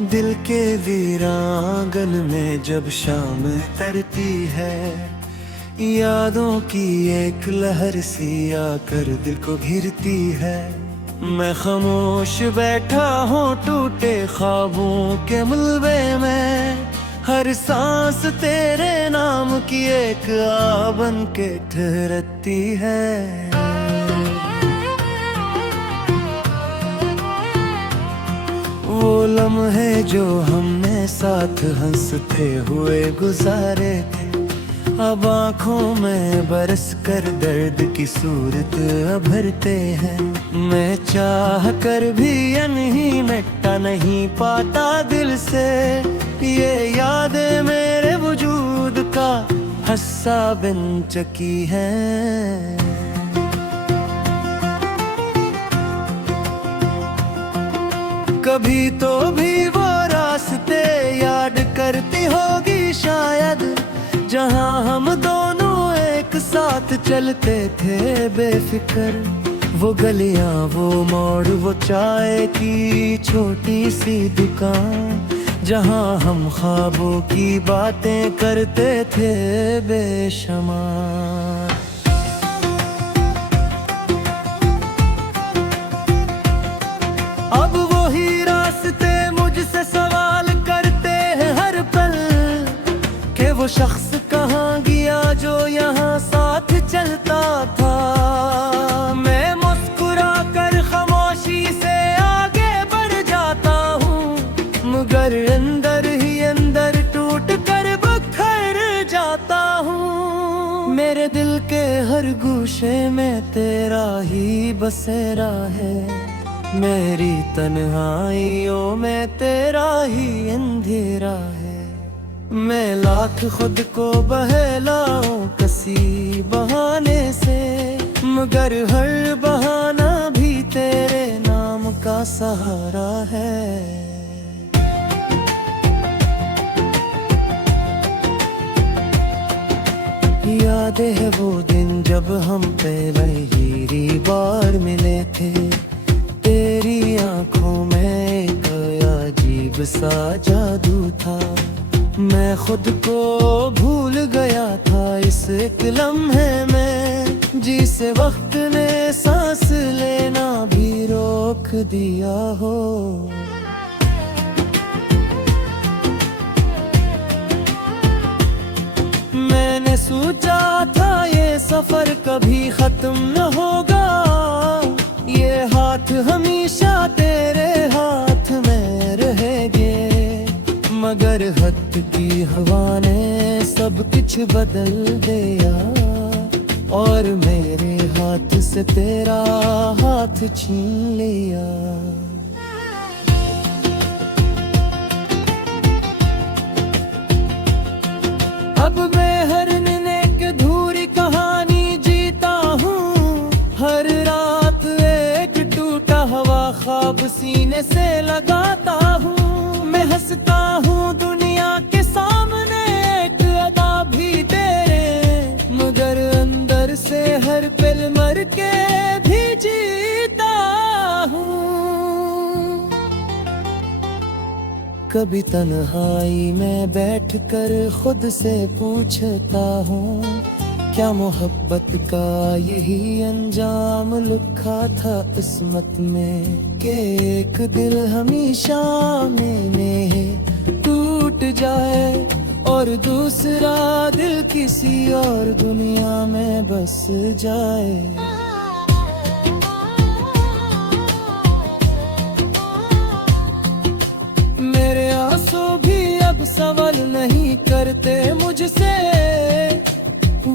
दिल के वीरांगन में जब शाम तरती है, यादों की एक लहर सी आकर दिल को घिरती है। मैं खामोश बैठा हूँ टूटे ख्वाबों के मलबे में, हर सांस तेरे नाम की एक आ बन के ठहरती है। वो लम्हे जो हमने साथ हंसते हुए गुजारे थे, अब आँखों में बरस कर दर्द की सूरत उभरते हैं। मैं चाह कर भी ये नहीं मिटा नहीं पाता दिल से, ये यादें मेरे वजूद का हिस्सा बन चुकी हैं। कभी तो भी वो रास्ते याद करती होगी शायद, जहां हम दोनों एक साथ चलते थे बेफिक्र। वो गलियां, वो मोड़, वो चाय की छोटी सी दुकान, जहां हम ख्वाबों की बातें करते थे बेशुमार। अब वही रास्ते मुझसे सवाल करते हैं हर पल, कि वो शख्स कहाँ गया जो यहाँ साथ चलता था। मैं मुस्कुरा कर खामोशी से आगे बढ़ जाता हूँ, मगर अंदर ही अंदर टूट कर बिखर जाता हूँ। मेरे दिल के हर गूशे में तेरा ही बसेरा है, मेरी तन्हाइयों में तेरा ही अंधेरा है। मैं लाख खुद को बहलाऊं किसी बहाने से, मगर हर बहाना भी तेरे नाम का सहारा है। याद है वो दिन जब हम पहली बार मिले थे, तेरी आंखों में एक अजीब सा जादू था। मैं खुद को भूल गया था इस एक लम्हे में, जिसे वक्त ने सांस लेना भी रोक दिया हो। मैंने सोचा था ये सफर कभी खत्म न होगा, ये हाथ हमेशा तेरे हाथ में रहेंगे, मगर हद की हवा ने सब कुछ बदल दिया, और मेरे हाथ से तेरा हाथ छीन लिया। अब मैं हर नेक अधूरी कहानी जीता हूँ, हर रात एक टूटा हुआ ख्वाब सीने से लगाता हूँ। मैं हंसता हूँ दुनिया के सामने एक अदा भी तेरे, मगर अंदर से हर पल मर के भी जीता हूँ। कभी तन्हाई में बैठकर खुद से पूछता हूँ, क्या मोहब्बत का यही अंजाम लिखा था किस्मत में, कि एक दिल हमेशा में टूट जाए और दूसरा दिल किसी और दुनिया में बस जाए। मेरे आंसू भी अब सवाल नहीं करते मुझसे,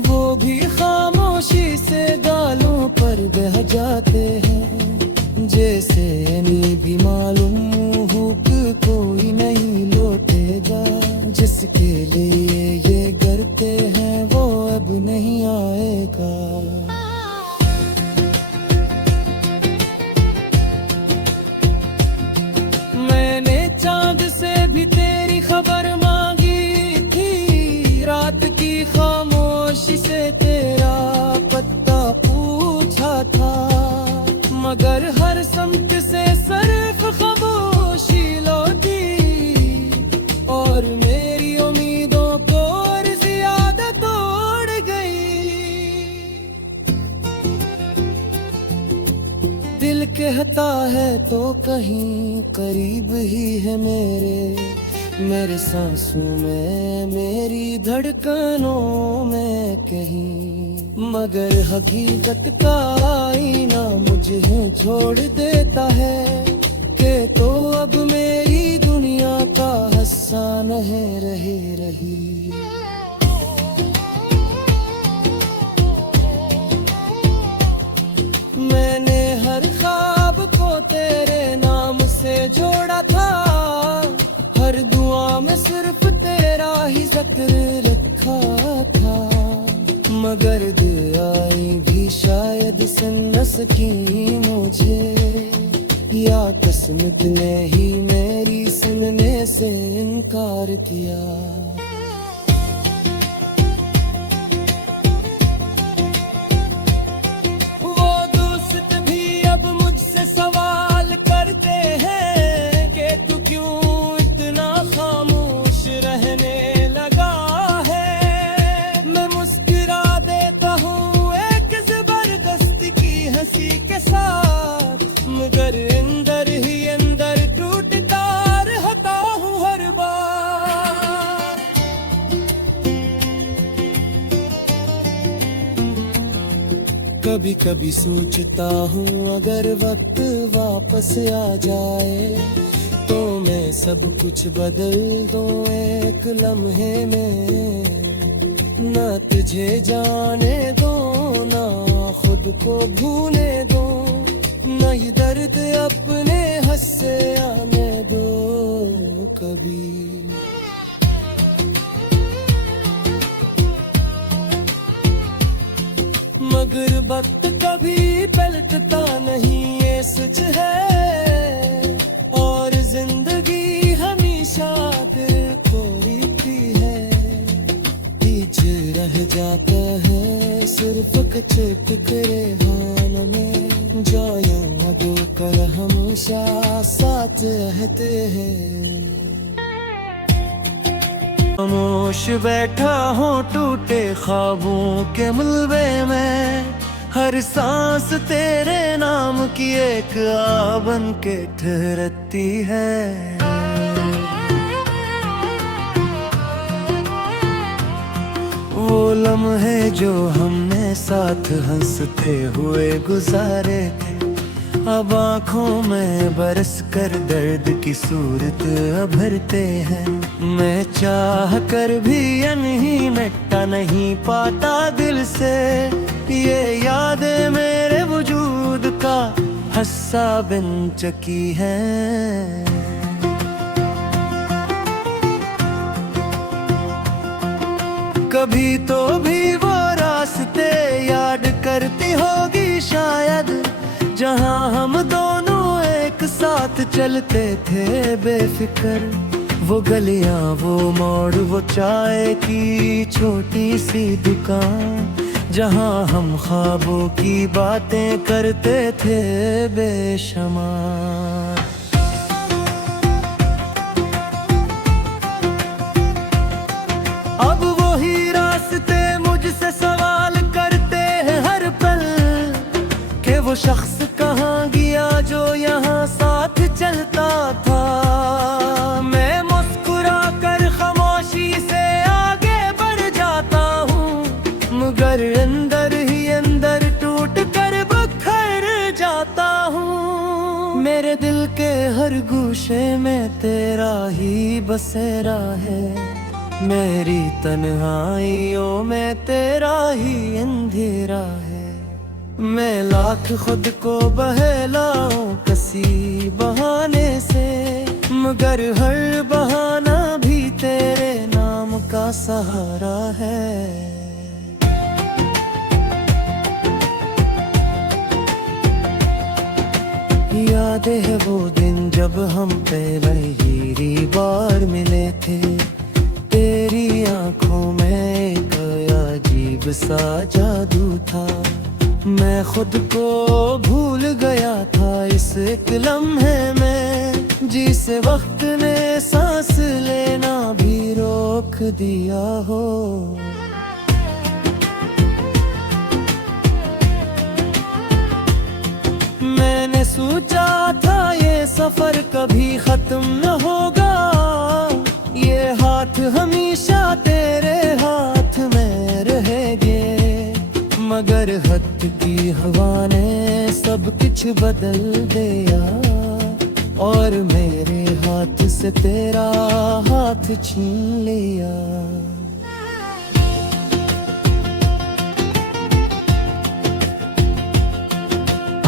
वो भी खामोशी से गालों पर बह जाते हैं, जैसे इन्हें भी मालूम हो कि कोई नहीं लौटेगा। जिसके लिए ये करते हैं वो अब नहीं आएगा। मैंने चांद से भी तेरी खबर मांगी थी, रात की खामोशी से तेरा पता पूछा था, मगर हर समत से सिर्फ खामोशी लौटी दिल कहता है तो कहीं करीब ही है मेरे सांसों में, मेरी धड़कनों में कहीं। मगर हकीकत का आईना मुझे छोड़ देता है कि तो अब मेरी दुनिया का हिस्सा नहीं रही। मैंने हर ख्वाब को तेरे नाम से जोड़ा था, हर दुआ में सिर्फ तेरा ही जिक्र रखा था। मगर दुआएं भी शायद सुन न सकी मुझे, या किस्मत ने ही मेरी सुनने से इनकार किया। के साथ मगर अंदर ही अंदर टूटता रहता हूँ हर बार। कभी कभी सोचता हूँ अगर वक्त वापस आ जाए तो मैं सब कुछ बदल दूँ एक लम्हे में। ना तुझे जाने दो ना खुद को भूलने दो, नहीं दर्द अपने हंसे आने दो कभी। मगर वक्त कभी पलटता नहीं ये सच है, और जिंदगी हमेशा दिल को रीती है। पीछे रह जाता है सिर्फ कच्चे टुकड़े हाल में, जो यादों कर हमेशा साथ रहते हैं। खामोश बैठा हूँ टूटे ख्वाबों के मलबे में, हर सांस तेरे नाम की एक आ बन के ठहरती है। वो लम्हे जो हमने साथ हंसते हुए गुजारे थे, अब आँखों में बरस कर दर्द की सूरत उभरते हैं। मैं चाह कर भी ये नहीं मिटा नहीं पाता दिल से, ये यादें मेरे वजूद का हिस्सा बन चुकी हैं। कभी तो भी वो रास्ते याद करती होगी शायद, जहां हम दोनों एक साथ चलते थे बेफिक्र। वो गलियां वो मोड़ वो चाय की छोटी सी दुकान, जहां हम ख्वाबों की बातें करते थे बेशुमार। अब वही रास्ते मुझसे सवाल करते हैं हर पल कि वो शख्स कहाँ गया जो यहाँ साथ चलता था। मैं मुस्कुरा कर खामोशी से आगे बढ़ जाता हूँ, मगर अंदर ही अंदर टूट कर बिखर जाता हूँ। मेरे दिल के हर गोशे में तेरा ही बसेरा है, मेरी तन्हाइयों में तेरा ही अंधेरा है। मैं लाख खुद को बहलाऊं किसी बहाने से, मगर हर बहाना भी तेरे नाम का सहारा है। याद है वो दिन जब हम पहली बार मिले थे, तेरी आंखों में एक अजीब सा जादू था। मैं खुद को भूल गया था इस एक लम्हे में, जिसे वक्त ने सांस लेना भी रोक दिया हो। मैंने सोचा था ये सफर कभी खत्म न होगा, ये हाथ हमेशा तेरे हाथ में रहेंगे। मगर हद की हवा ने सब कुछ बदल दिया, और मेरे हाथ से तेरा हाथ छीन लिया।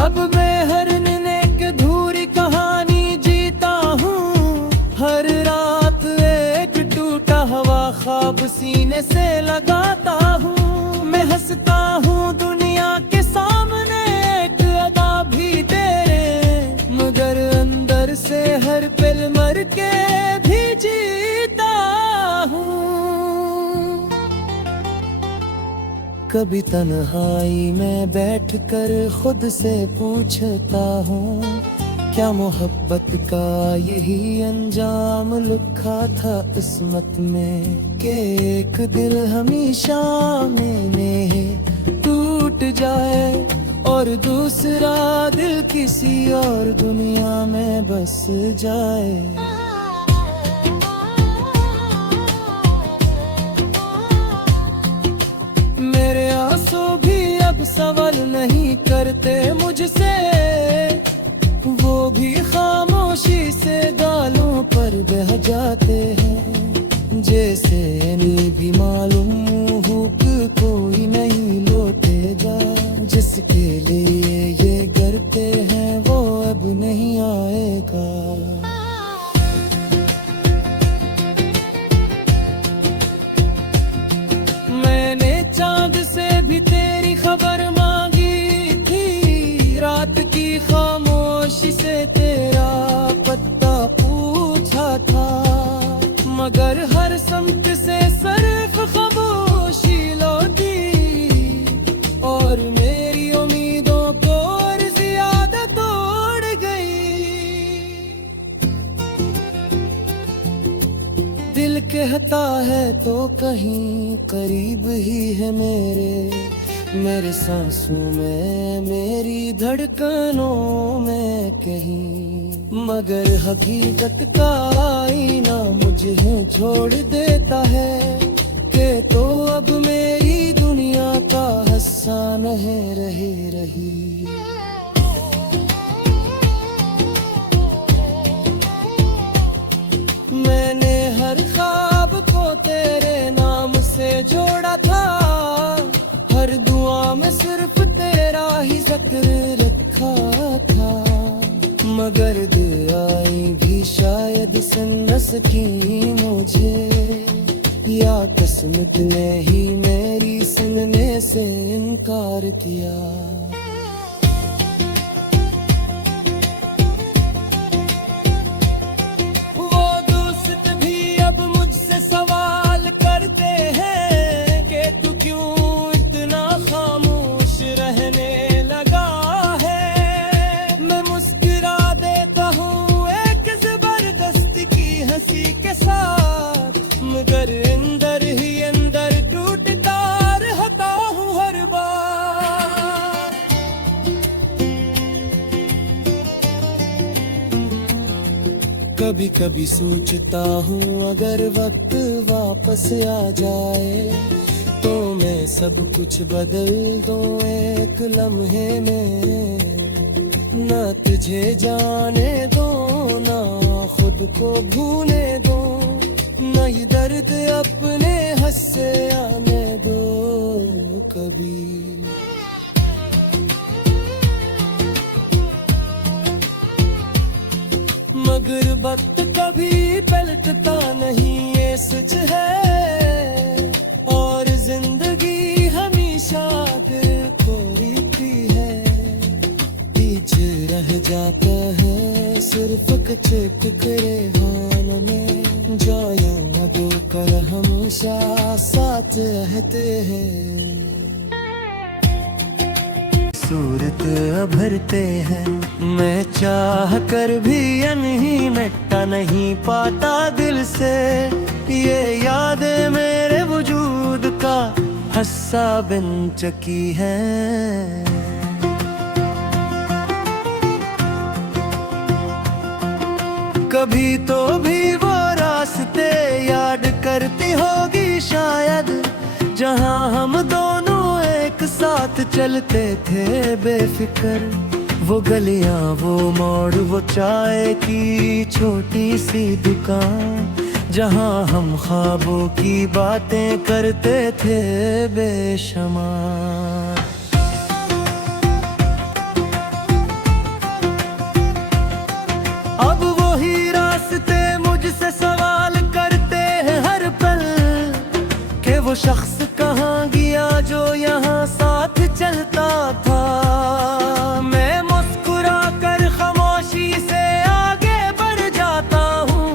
अब मैं हर एक अधूरी कहानी जीता हूँ, हर रात एक टूटा हुआ ख्वाब सीने से लगाता हूँ। मैं हंसता हूँ दुनिया के सामने, एक अदा भी तेरे, मगर अंदर से हर पल मर के भी जीता हूँ। कभी तन्हाई में बैठकर खुद से पूछता हूँ, क्या मोहब्बत का यही अंजाम लिखा था किस्मत में, कि एक दिल हमेशा में टूट जाए और दूसरा दिल किसी और दुनिया में बस जाए। मेरे आंसू भी अब सवाल नहीं करते मुझसे, वो भी खामोशी से गालों पर बह जाते हैं। जैसे इन्हें भी मालूम हो कि कोई नहीं लौटेगा, जिसके लिए ये करते हैं वो अब नहीं आएगा। मैंने चांद से भी तेरी खबर मांगी थी, रात की खामोशी से तेरा पता पूछा था, मगर हर समत से सिर्फ खामोशी लौटी, और मेरी उम्मीदों को और ज्यादा तोड़ गई। दिल कहता है तो कहीं करीब ही है मेरे सांसों में, मेरी धड़कनों में कहीं, मगर हकीकत का आईना मुझे छोड़ देता है, कि तो अब मेरी दुनिया का हिस्सा नहीं रही। मैंने हर ख्वाब को तेरे नाम से जोड़ा था, हर दुआ में सिर्फ तेरा ही जिक्र रखा था, मगर दुआएं भी शायद सुन न सकी मुझे, या किस्मत ने ही मेरी सुनने से इनकार किया। सवाल करते हैं कि तू क्यों इतना खामोश रहने लगा है। मैं मुस्कुरा देता हूँ एक जबरदस्त की हंसी के साथ, मगर अंदर ही अंदर टूटता रहता हूँ हर बार। कभी कभी सोचता हूँ अगर वक्त वापस आ जाए, तो मैं सब कुछ बदल दूं एक लम्हे में, ना तुझे जाने दो ना खुद को भूलने दो, ना ये दर्द अपने हंस से आने दो कभी। मगर वक्त कभी पलटता नहीं ये सच है, और जिंदगी हमेशा दिल को रीती है, पीछे रह जाता है सिर्फ कच्चे टुकड़े हाल में, जाया न दो कर हमेशा साथ रहते हैं। सूरत अभरते हैं मैं चाह कर भी नहीं मिटता नहीं पाता दिल से, ये यादें मेरे वजूद का हस्सा बिन चकी है। कभी तो भी वो रास्ते याद करती होगी शायद, जहां हम दोनों एक साथ चलते थे बेफिक्र। वो गलियां, वो मोड़, वो चाय की छोटी सी दुकान, जहां हम ख्वाबों की बातें करते थे बेशुमार। अब वही रास्ते मुझसे सवाल करते हैं हर पल, कि वो शख्स कहाँ गया जो यहाँ साथ चलता था। मैं मुस्कुरा कर खामोशी से आगे बढ़ जाता हूँ,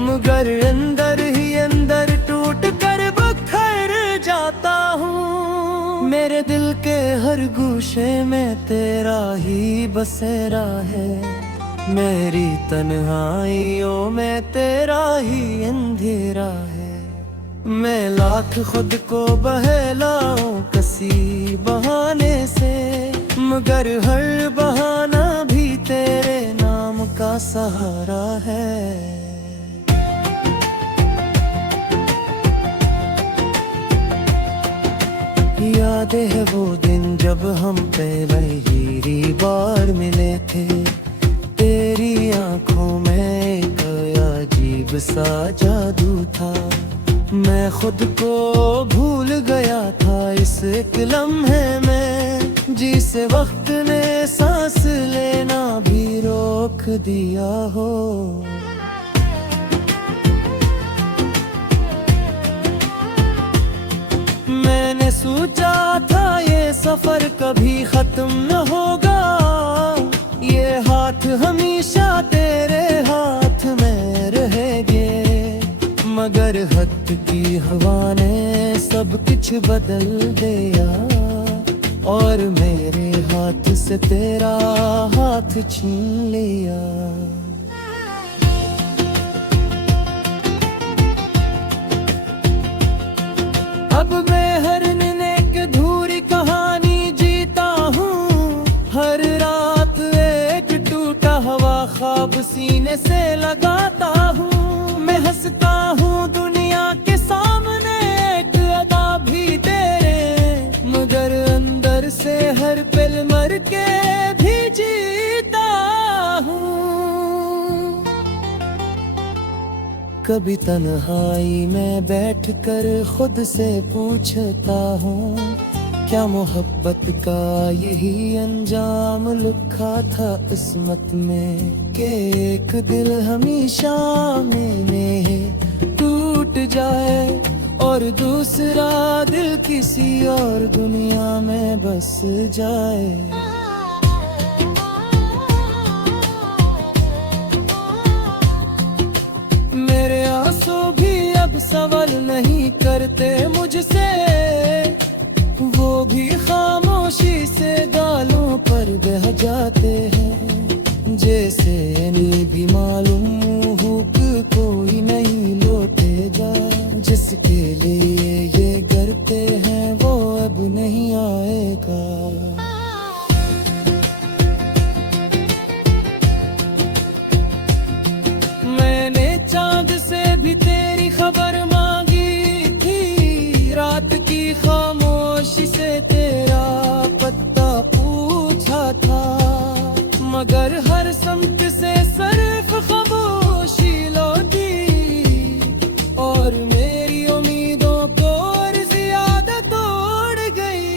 मगर अंदर ही अंदर टूट कर बिखर जाता हूँ। मेरे दिल के हर गोशे में तेरा ही बसेरा है, मेरी तन्हाइयों में तेरा ही अंधेरा है। मैं लाख खुद को बहलाऊं किसी बहाने से, मगर हर बहाना भी तेरे नाम का सहारा है। याद है वो दिन जब हम पहली बार मिले थे, तेरी आंखों में एक अजीब सा जादू था। मैं खुद को भूल गया था इस एक लम्हे में, जिसे वक्त ने सांस लेना भी रोक दिया हो। मैंने सोचा था ये सफर कभी खत्म न होगा, ये हाथ हमेशा तेरे हाथ में रहेंगे, मगर हद की हवा ने सब कुछ बदल दिया, और मेरे हाथ से तेरा हाथ छीन लिया। अब मैं हर नेक अधूरी कहानी जीता हूँ, हर रात एक टूटा हुआ ख्वाब सीने से लगाता हूँ। मैं हंसता हूँ दुनिया के सामने एक अदा भी तेरे, मगर अंदर से हर पल मर के भी जीता हूँ। कभी तन्हाई में बैठकर खुद से पूछता हूँ, क्या मोहब्बत का यही अंजाम लिखा था किस्मत में, कि एक दिल हमेशा में टूट जाए और दूसरा दिल किसी और दुनिया में बस जाए। मेरे आंसू भी अब सवाल नहीं करते मुझसे, वो भी खामोशी से गालों पर बह जाते हैं, जैसे इन्हें भी मालूम हो कि कोई नहीं लौटे जाए। जिसके लिए ये करते हैं वो अब नहीं आएगा। मैंने चांद से भी तेरी खबर मांगी थी, रात की खामोशी से तेरा पता पूछा था, मगर हर समत से सिर्फ खामोशी लौटी, और मेरी उम्मीदों को और ज्यादा तोड़ गई।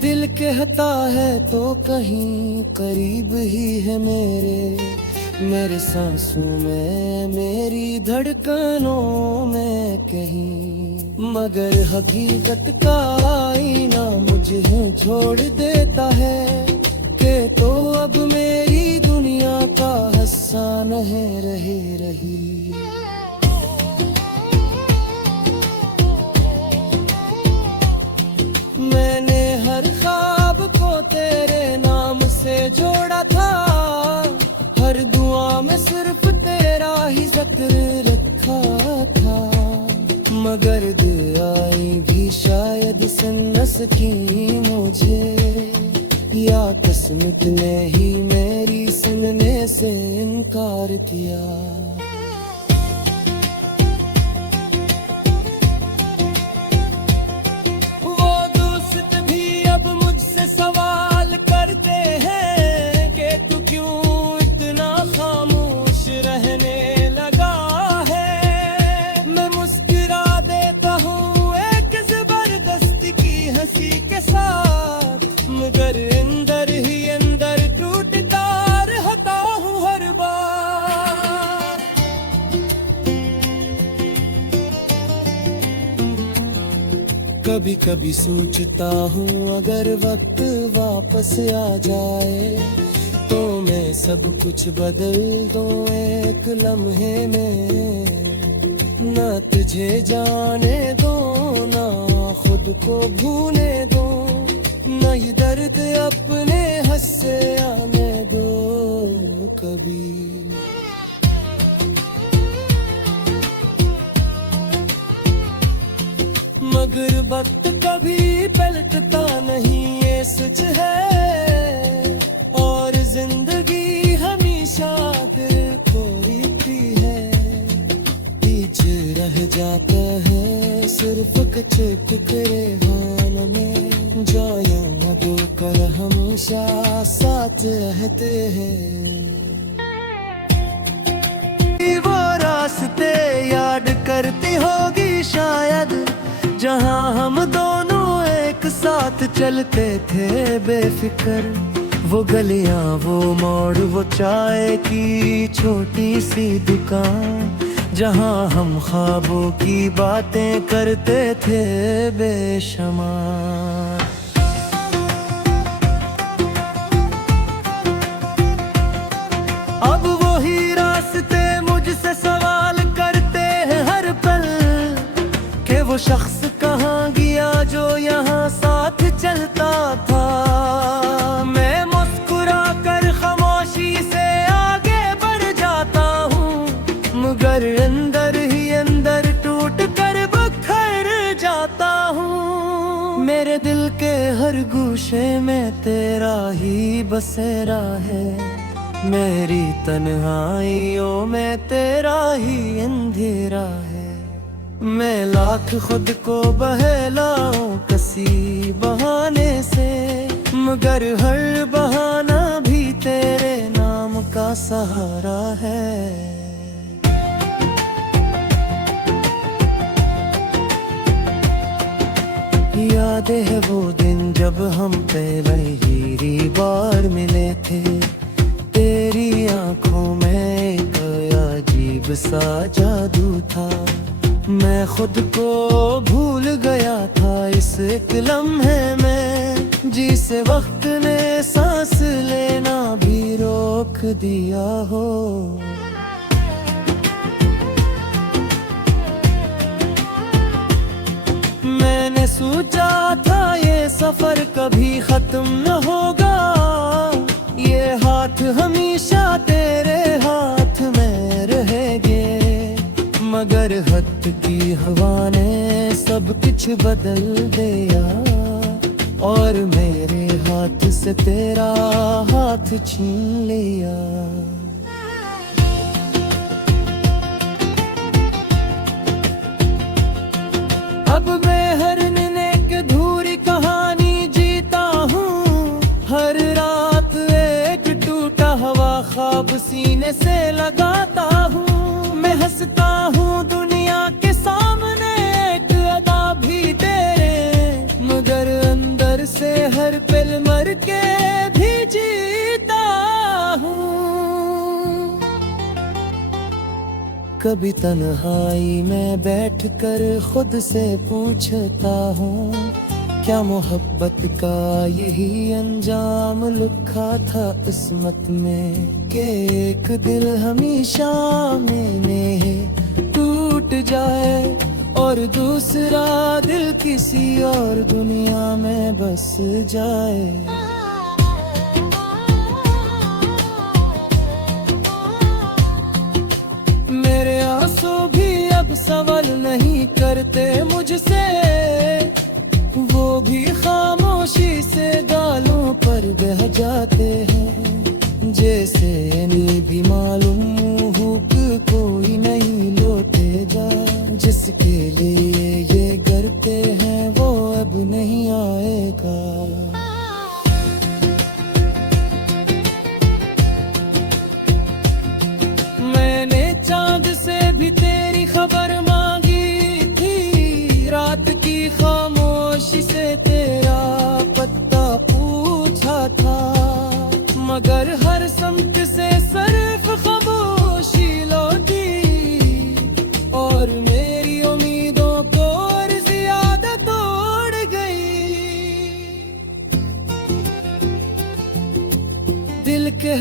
दिल कहता है तो कहीं करीब ही है मेरे सांसों में, मेरी धड़कनों में कहीं, मगर हकीकत का आईना मुझे छोड़ देता है, कि तो अब मेरी दुनिया का हिस्सा नहीं रही। मैंने हर ख्वाब को तेरे नाम से जोड़ा था, हर दुआ में सिर्फ तेरा ही जिक्र रखा था, मगर दुआएं भी शायद सुन न सकी मुझे, या किस्मत ने ही मेरी सुनने से इनकार किया। वो दोस्त भी अब मुझसे सवाल करते हैं कि तू क्यों इतना खामोश रहने लगा है। मैं मुस्कुरा देता हूँ एक जबरदस्ती की हंसी के साथ, मगर अंदर ही अंदर टूटता रहता हूँ हर बार। कभी कभी सोचता हूँ अगर वक्त वापस आ जाए तो मैं सब कुछ बदल दूं एक लम्हे में। ना तुझे जाने दो ना खुद को भूलने दो, नई दर्द अपने हंसे आने दो कभी। मगर वक्त कभी पलटता नहीं ये सच है, और जिंदगी हमेशा दिल को रीती है। पीछे रह जाता है सिर्फ कुछ टुकड़े हाल में, जाया न दो कर हमेशा साथ रहते हैं। वो रास्ते याद करती होगी शायद जहाँ हम दोनों एक साथ चलते थे बेफिक्र। वो गलियां वो मोड़ वो चाय की छोटी सी दुकान, जहाँ हम ख्वाबों की बातें करते थे बेशुमार। अब वही रास्ते मुझसे सवाल करते हैं हर पल कि वो शख्स कहाँ गया जो यहाँ साथ चलता था। मैं मुस्कुरा कर खामोशी से आगे बढ़ जाता हूँ, मगर अंदर ही अंदर टूट कर बिखर जाता हूँ। मेरे दिल के हर गूशे में तेरा ही बसेरा है, मेरी तन्हाइयों में तेरा ही अंधेरा है। मैं लाख खुद को बहलाऊं किसी बहाने से, मगर हर बहाना भी तेरे नाम का सहारा है। याद है वो दिन जब हम पहली बार मिले थे, तेरी आंखों में एक अजीब सा जादू था। मैं खुद को भूल गया था इस एक लम्हे में, जिसे वक्त ने सांस लेना भी रोक दिया हो। मैंने सोचा था ये सफर कभी खत्म न होगा, ये हाथ हमेशा तेरे हाथ में रहेंगे। मगर हद की हवा ने सब कुछ बदल दिया, और मेरे हाथ से तेरा हाथ छीन लिया। अब मैं हर एक अधूरी कहानी जीता हूँ, हर रात एक टूटा हुआ ख्वाब सीने से लगाता हूँ। मैं हंसता हूँ दुनिया के सामने एक अदा भी तेरे, मगर अंदर से हर पल मर के भी जीता हूँ। कभी तन्हाई में बैठकर खुद से पूछता हूँ, क्या मोहब्बत का यही अंजाम लिखा था किस्मत में, कि एक दिल हमेशा में टूट जाए और दूसरा दिल किसी और दुनिया में बस जाए। मेरे आंसू भी अब सवाल नहीं करते मुझसे, वो भी खामोशी से गालों पर और मेरी उम्मीदों को और ज्यादा तोड़ गई। दिल के